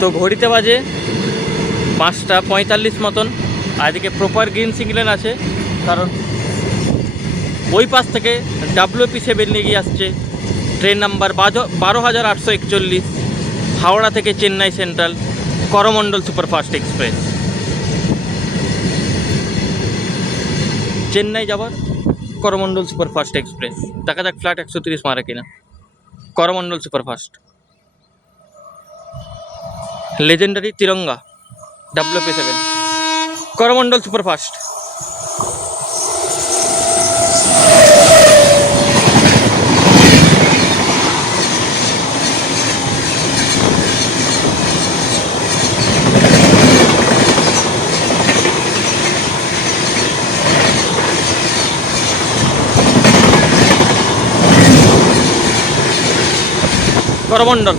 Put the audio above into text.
তো ঘড়িতে বাজে 5:45 মতন। আর এদিকে প্রপার গ্রিন সিগন্যাল আছে, কারণ ওই পাশ থেকে WP7 এগিয়ে আসছে ট্রেন নাম্বার 12,841, হাওড়া থেকে Chennai central Coromandel superfast express. Chennai যাবার করমণ্ডল সুপারফাস্ট এক্সপ্রেস। দেখা যাক ফ্ল্যাট 130 মারে কিনা। Coromandel superfast, legendary Tiranga WP7, Coromandel superfast. Coromandel.